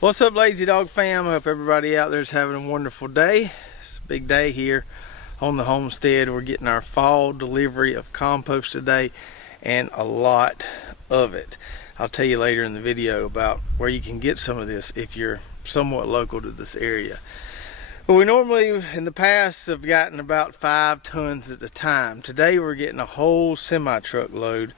What's up, Lazy Dog fam? Hope everybody out there is having a wonderful day. It's a big day here on the homestead. We're getting our fall delivery of compost today, and a lot of it. I'll tell you later in the video about where you can get some of this if you're somewhat local to this area. But we normally in the past have gotten about 5 tons at a time. Today we're getting a whole semi-truck load,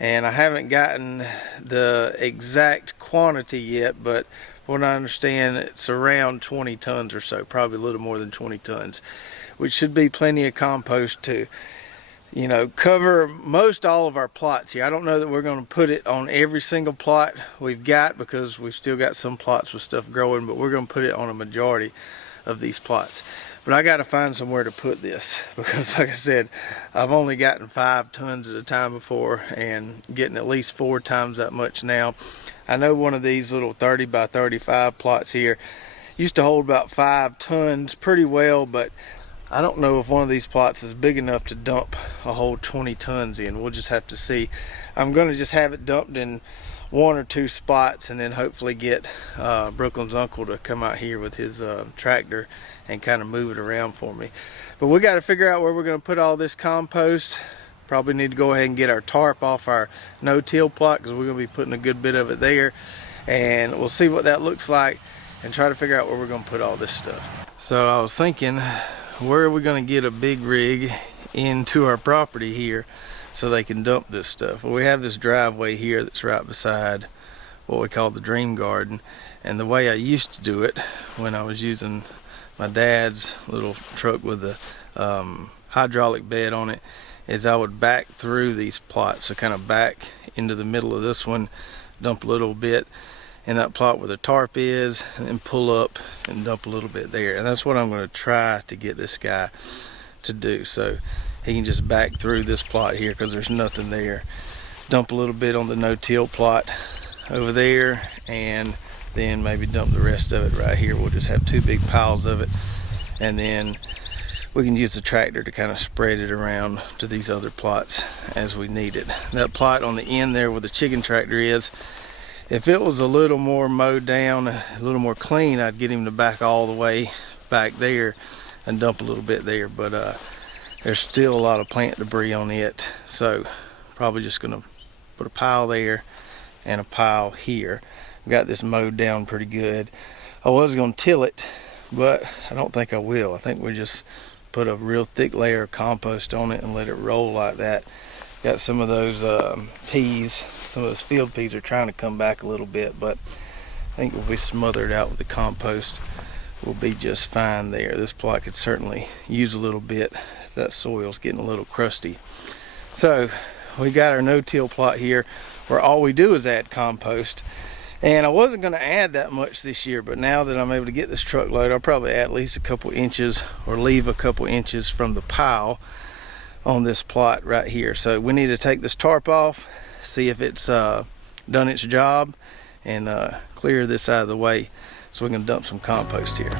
and I haven't gotten the exact quantity yet, but from what I understand, it's around 20 tons or so, probably a little more than 20 tons, which should be plenty of compost to, you know, cover most all of our plots here. I don't know that we're going to put it on every single plot we've got, because we've still got some plots with stuff growing, but we're going to put it on a majority of these plots. But I got to find somewhere to put this, because like I said, I've only gotten 5 tons at a time before, and getting at least 4 times that much now. I know one of these little 30 by 35 plots here used to hold about 5 tons pretty well, but I don't know if one of these plots is big enough to dump a whole 20 tons in. We'll just have to see. I'm going to just have it dumped in 1 or 2 spots, and then hopefully get Brooklyn's uncle to come out here with his tractor and kind of move it around for me. But we got to figure out where we're going to put all this compost. Probably need to go ahead and get our tarp off our no-till plot, because we're going to be putting a good bit of it there, and we'll see what that looks like and try to figure out where we're going to put all this stuff. So I was thinking, where are we going to get a big rig into our property here so they can dump this stuff? Well, we have this driveway here that's right beside what we call the dream garden, and the way I used to do it when I was using my dad's little truck with the hydraulic bed on it is I would back through these plots, so kind of back into the middle of this one, dump a little bit in that plot where the tarp is, and then pull up and dump a little bit there. And that's what I'm going to try to get this guy to do, so he can just back through this plot here because there's nothing there, dump a little bit on the no-till plot over there, and then maybe dump the rest of it right here. We'll just have 2 big piles of it, and then we can use the tractor to kind of spread it around to these other plots as we need it. That plot on the end there where the chicken tractor is, if it was a little more mowed down, a little more clean, I'd get him to back all the way back there and dump a little bit there, but there's still a lot of plant debris on it, so probably just gonna put a pile there and a pile here. I've got this mowed down pretty good. I was gonna till it, but I don't think I will. I think we just put a real thick layer of compost on it and let it roll like that. Got some of those peas, some of those field peas are trying to come back a little bit, but I think if we smother it out with the compost, we'll be just fine there. This plot could certainly use a little bit. That soil's getting a little crusty. So we got our no-till plot here where all we do is add compost. And I wasn't going to add that much this year, but now that I'm able to get this truckload, I'll probably add at least a couple inches, or leave a couple inches from the pile on this plot right here. So we need to take this tarp off, see if it's done its job, and clear this out of the way so we can dump some compost here.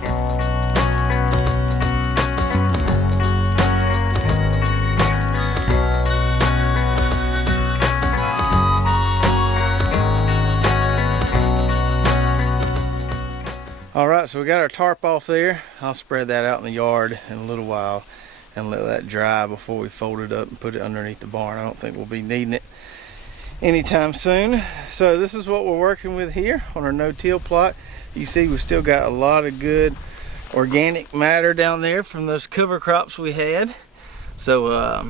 Alright, so we got our tarp off there. I'll spread that out in the yard in a little while and let that dry before we fold it up and put it underneath the barn. I don't think we'll be needing it anytime soon. So this is what we're working with here on our no-till plot. You see we've still got a lot of good organic matter down there from those cover crops we had. So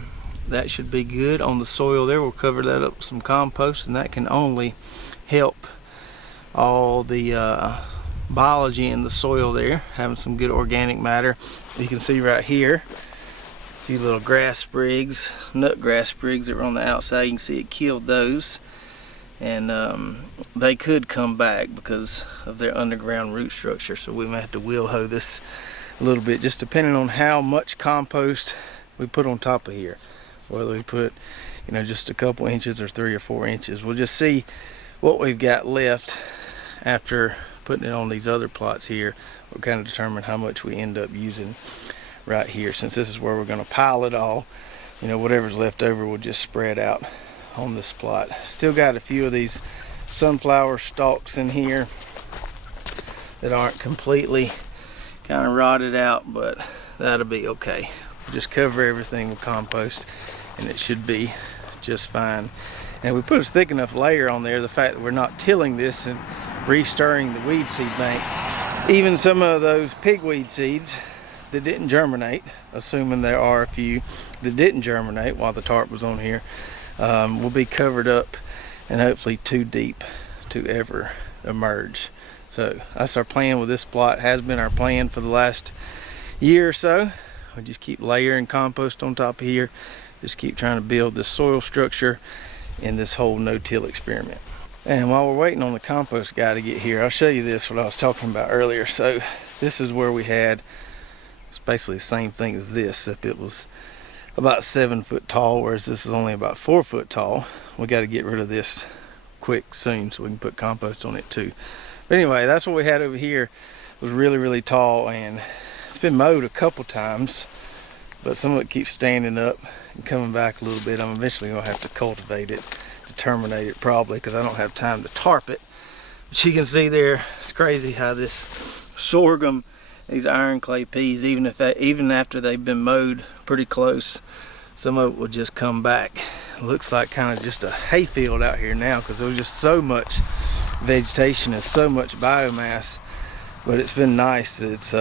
that should be good on the soil there. We'll cover that up with some compost, and that can only help all the biology in the soil there, having some good organic matter. You can see right here a few little grass sprigs, nut grass sprigs that were on the outside. You can see it killed those, and they could come back because of their underground root structure, so we might have to wheel hoe this a little bit, just depending on how much compost we put on top of here, whether we put, you know, just a couple inches or 3 or 4 inches. We'll just see what we've got left after putting it on these other plots here. We'll kind of determine how much we end up using right here, since this is where we're going to pile it all. You know, whatever's left over will just spread out on this plot. Still got a few of these sunflower stalks in here that aren't completely kind of rotted out, but that'll be okay. Just cover everything with compost and it should be just fine. And we put a thick enough layer on there, the fact that we're not tilling this and re-stirring the weed seed bank. Even some of those pigweed seeds that didn't germinate, assuming there are a few that didn't germinate while the tarp was on here, will be covered up and hopefully too deep to ever emerge. So that's our plan with this plot. Has been our plan for the last year or so. We just keep layering compost on top of here, just keep trying to build this soil structure in this whole no-till experiment. And while we're waiting on the compost guy to get here, I'll show you this, what I was talking about earlier. So this is where we had, it's basically the same thing as this, if it was about 7 foot tall, whereas this is only about 4 foot tall. We got to get rid of this quick soon so we can put compost on it too. But anyway, that's what we had over here. It was really, really tall, and it's been mowed a couple times, but some of it keeps standing up and coming back a little bit. I'm eventually going to have to cultivate it, to terminate it probably, because I don't have time to tarp it. But you can see there, it's crazy how this sorghum, these iron clay peas, even after they've been mowed pretty close, some of it will just come back. It looks like kind of just a hayfield out here now, because there was just so much vegetation and so much biomass. But it's been nice that it's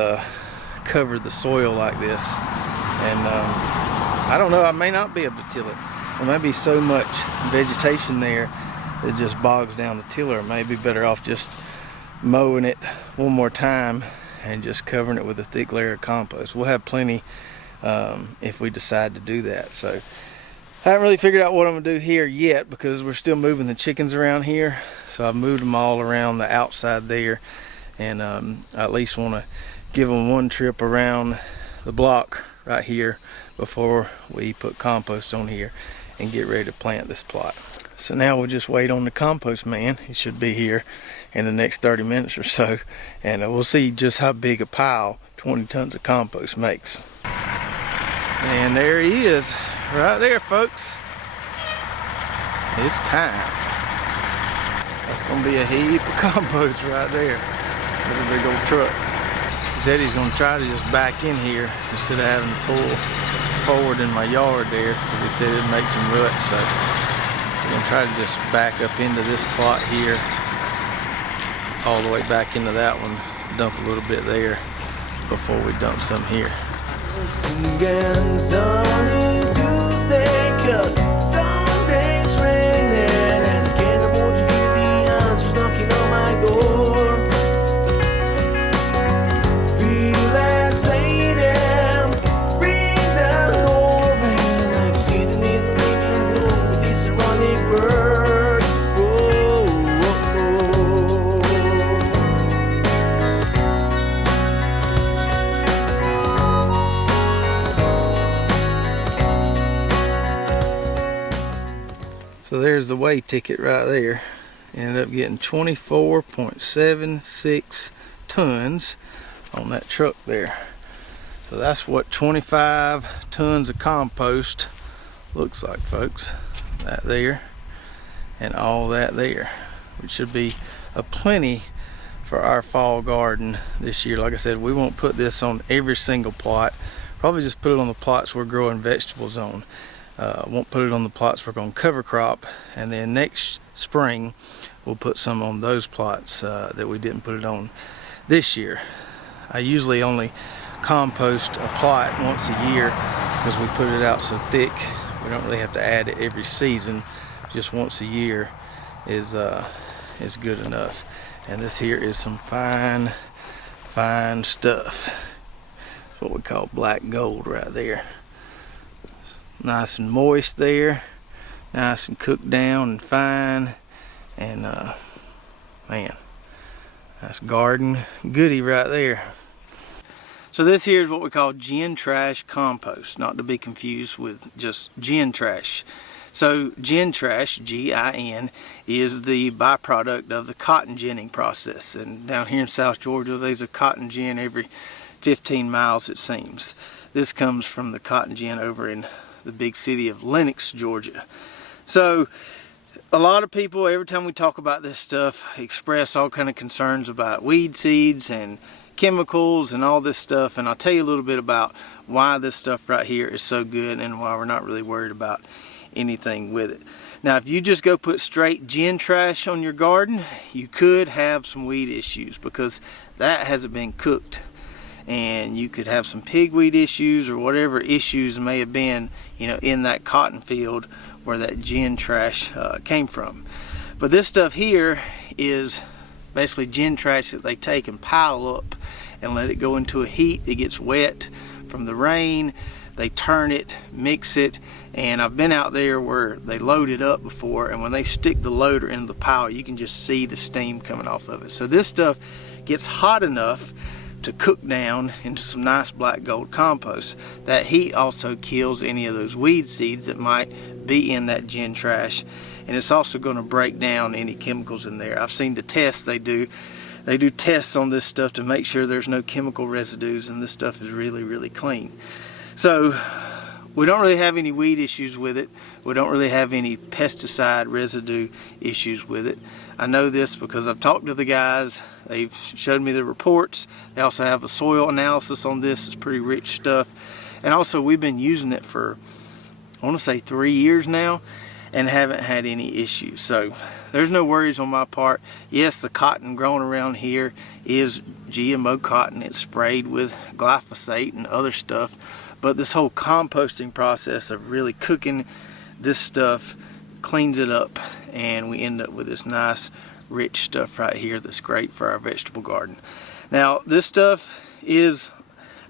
covered the soil like this. And I don't know, I may not be able to till it. There may be so much vegetation there that it just bogs down the tiller. It may be better off just mowing it one more time and just covering it with a thick layer of compost. We'll have plenty if we decide to do that. So I haven't really figured out what I'm gonna do here yet, because we're still moving the chickens around here. So I've moved them all around the outside there, and I at least want to give them one trip around the block right here before we put compost on here and get ready to plant this plot. So now we'll just wait on the compost man. He should be here in the next 30 minutes or so, and we'll see just how big a pile 20 tons of compost makes. And there he is, right there, folks. It's time. That's gonna be a heap of compost right there. There's a big old truck. He said he's gonna try to just back in here instead of having to pull forward in my yard there, because he said it'd make some ruts. So we're gonna try to just back up into this plot here, all the way back into that one, dump a little bit there before we dump some here. Again, sunny Tuesday, 'cause Sunday's raining, and I can't afford to hear the answers knocking on my door. Feel less late, bring the door, and I'm sitting in the living room with these ironic words. Oh, oh, oh. So there's the weigh ticket right there. Ended up getting 24.76 tons on that truck there. So that's what 25 tons of compost looks like, folks. That there and all that there, which should be a plenty for our fall garden this year. Like I said, we won't put this on every single plot. Probably just put it on the plots we're growing vegetables on. Won't put it on the plots we're going to cover crop, and then next spring we'll put some on those plots that we didn't put it on this year. I usually only compost a plot once a year because we put it out so thick. We don't really have to add it every season. Just once a year is good enough. And this here is some fine stuff. It's what we call black gold right there. Nice and moist there, nice and cooked down and fine, and man, that's garden goodie right there. So this here is what we call gin trash compost, not to be confused with just gin trash. So gin trash, G-I-N, is the byproduct of the cotton ginning process, and down here in South Georgia there's a cotton gin every 15 miles it seems. This comes from the cotton gin over in the big city of Lenox, Georgia. So A lot of people, every time we talk about this stuff, express all kind of concerns about weed seeds and chemicals and all this stuff, and I'll tell you a little bit about why this stuff right here is so good and why we're not really worried about anything with it. Now, if you just go put straight gin trash on your garden, you could have some weed issues because that hasn't been cooked, and you could have some pigweed issues or whatever issues may have been, you know, in that cotton field where that gin trash came from. But this stuff here is basically gin trash that they take and pile up and let it go into a heat. It gets wet from the rain. They turn it, mix it, and I've been out there where they load it up before, and when they stick the loader into the pile, you can just see the steam coming off of it. So this stuff gets hot enough to cook down into some nice black gold compost. That heat also kills any of those weed seeds that might be in that gin trash, and it's also going to break down any chemicals in there. I've seen the tests they do. They do tests on this stuff to make sure there's no chemical residues, and this stuff is really, really clean. So we don't really have any weed issues with it. We don't really have any pesticide residue issues with it. I know this because I've talked to the guys. They've showed me the reports. They also have a soil analysis on this. It's pretty rich stuff. And also we've been using it for, I want to say 3 years now, and haven't had any issues. So there's no worries on my part. Yes, the cotton grown around here is GMO cotton. It's sprayed with glyphosate and other stuff. But this whole composting process of really cooking this stuff cleans it up, and we end up with this nice rich stuff right here that's great for our vegetable garden. Now this stuff is,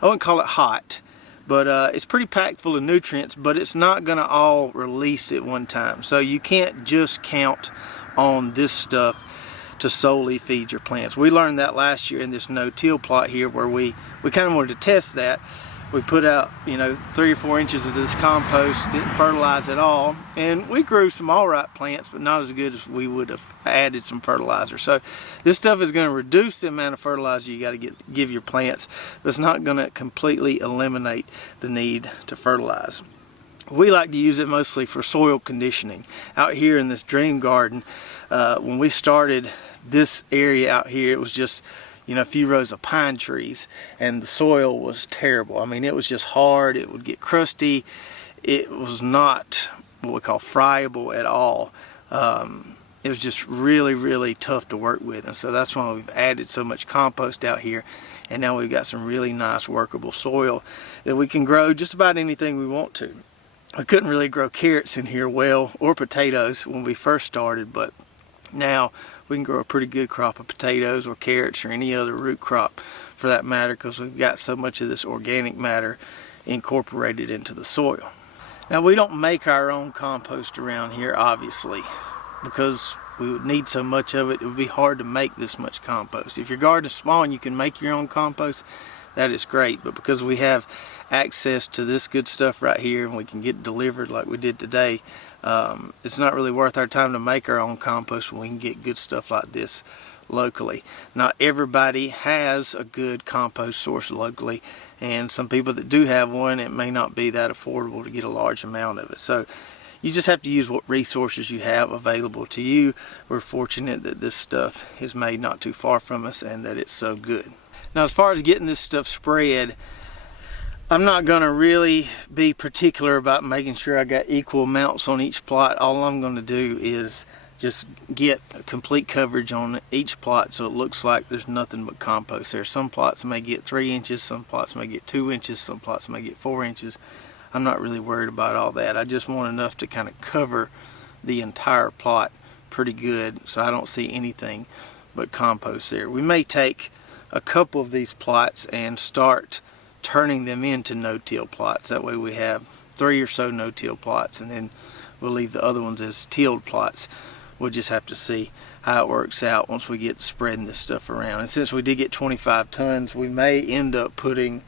I wouldn't call it hot, but it's pretty packed full of nutrients, but it's not going to all release at one time. So you can't just count on this stuff to solely feed your plants. We learned that last year in this no-till plot here, where we kind of wanted to test that. We put out, you know, 3 or 4 inches of this compost, didn't fertilize at all, and we grew some all right plants, but not as good as we would have added some fertilizer. So this stuff is going to reduce the amount of fertilizer you got to give your plants, but it's not going to completely eliminate the need to fertilize. We like to use it mostly for soil conditioning. Out here in this dream garden, when we started this area out here, it was just, you know, a few rows of pine trees, and the soil was terrible. I mean, it was just hard. It would get crusty. It was not what we call friable at all. It was just really, really tough to work with, and so that's why we've added so much compost out here, and now we've got some really nice workable soil that we can grow just about anything we want to. I couldn't really grow carrots in here well, or potatoes when we first started, but now we can grow a pretty good crop of potatoes or carrots or any other root crop for that matter, because we've got so much of this organic matter incorporated into the soil. Now we don't make our own compost around here, obviously, because we would need so much of it. It would be hard to make this much compost. If your garden is small and you can make your own compost, that is great, but because we have access to this good stuff right here and we can get it delivered like we did today, it's not really worth our time to make our own compost when we can get good stuff like this locally. Not everybody has a good compost source locally, and some people that do have one, it may not be that affordable to get a large amount of it. So you just have to use what resources you have available to you. We're fortunate that this stuff is made not too far from us and that it's so good. Now, as far as getting this stuff spread, I'm not going to really be particular about making sure I got equal amounts on each plot. All I'm going to do is just get complete coverage on each plot so it looks like there's nothing but compost there. Some plots may get 3 inches, some plots may get 2 inches, some plots may get 4 inches. I'm not really worried about all that. I just want enough to kind of cover the entire plot pretty good so I don't see anything but compost there. We may take a couple of these plots and start turning them into no-till plots. That way we have 3 or so no-till plots, and then we'll leave the other ones as tilled plots. We'll just have to see how it works out once we get spreading this stuff around. And since we did get 25 tons, we may end up putting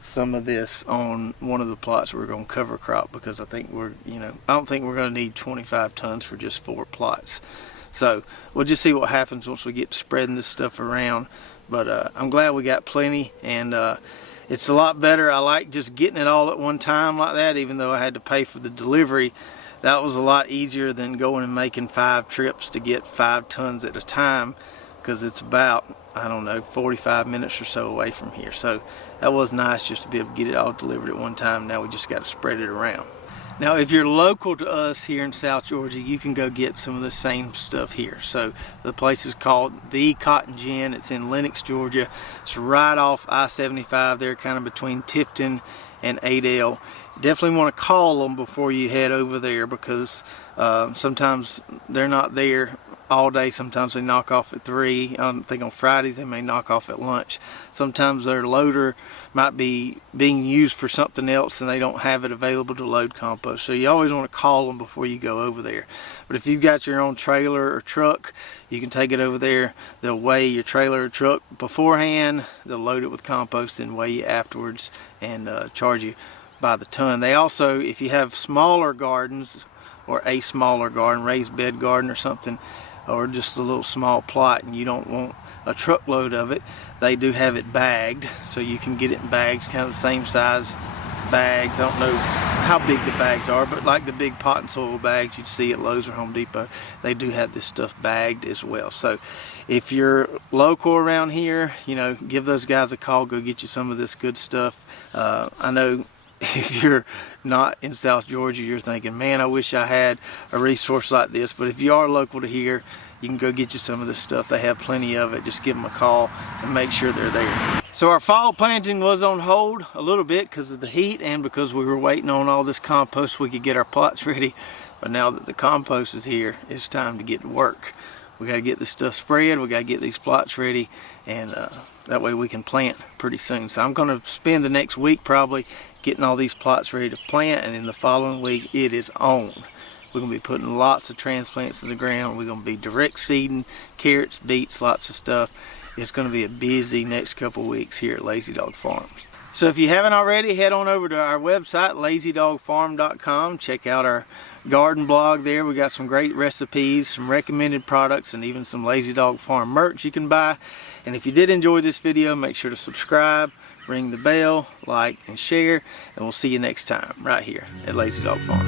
some of this on one of the plots we're going to cover crop, because I think I don't think we're going to need 25 tons for just 4 plots. So we'll just see what happens once we get spreading this stuff around. But I'm glad we got plenty, and it's a lot better. I like just getting it all at one time like that, even though I had to pay for the delivery. that was a lot easier than going and making 5 trips to get 5 tons at a time, because it's about, I don't know, 45 minutes or so away from here. So that was nice just to be able to get it all delivered at one time. Now we just got to spread it around. Now if you're local to us here in South Georgia, you can go get some of the same stuff here. So the place is called The Cotton Gin. It's in Lenox, Georgia. It's right off I-75 there, kind of between Tipton and Adel. Definitely want to call them before you head over there, because sometimes they're not there all day. Sometimes they knock off at 3. I think on Fridays they may knock off at lunch. Sometimes their loader might be being used for something else and they don't have it available to load compost. So you always want to call them before you go over there. But if you've got your own trailer or truck, you can take it over there. They'll weigh your trailer or truck beforehand. They'll load it with compost and weigh you afterwards and charge you by the ton. They also, if you have smaller gardens or a smaller garden, raised bed garden or something, or just a little small plot, and you don't want a truckload of it, they do have it bagged, so you can get it in bags, kind of the same size bags. I don't know how big the bags are, but like the big pot and soil bags you'd see at Lowe's or Home Depot, they do have this stuff bagged as well. So if you're local around here, you know, give those guys a call, go get you some of this good stuff. I know if you're not in South Georgia, you're thinking, man, I wish I had a resource like this. But if you are local to here, you can go get you some of this stuff. They have plenty of it. Just give them a call and make sure they're there. So our fall planting was on hold a little bit because of the heat and because we were waiting on all this compost so we could get our plots ready. But now that the compost is here, it's time to get to work. We got to get this stuff spread. We got to get these plots ready, and that way we can plant pretty soon. So I'm going to spend the next week probably getting all these plots ready to plant, and then the following week it is on. We're going to be putting lots of transplants in the ground. We're going to be direct seeding carrots, beets, lots of stuff. It's going to be a busy next couple weeks here at Lazy Dog Farms. So if you haven't already, head on over to our website, lazydogfarm.com. Check out our garden blog there. We got some great recipes, some recommended products, and even some Lazy Dog Farm merch you can buy. And if you did enjoy this video, make sure to subscribe, ring the bell, like, and share, and we'll see you next time right here at Lazy Dog Farm.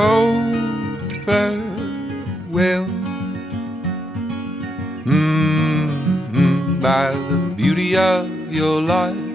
Oh, farewell, by the beauty of your life.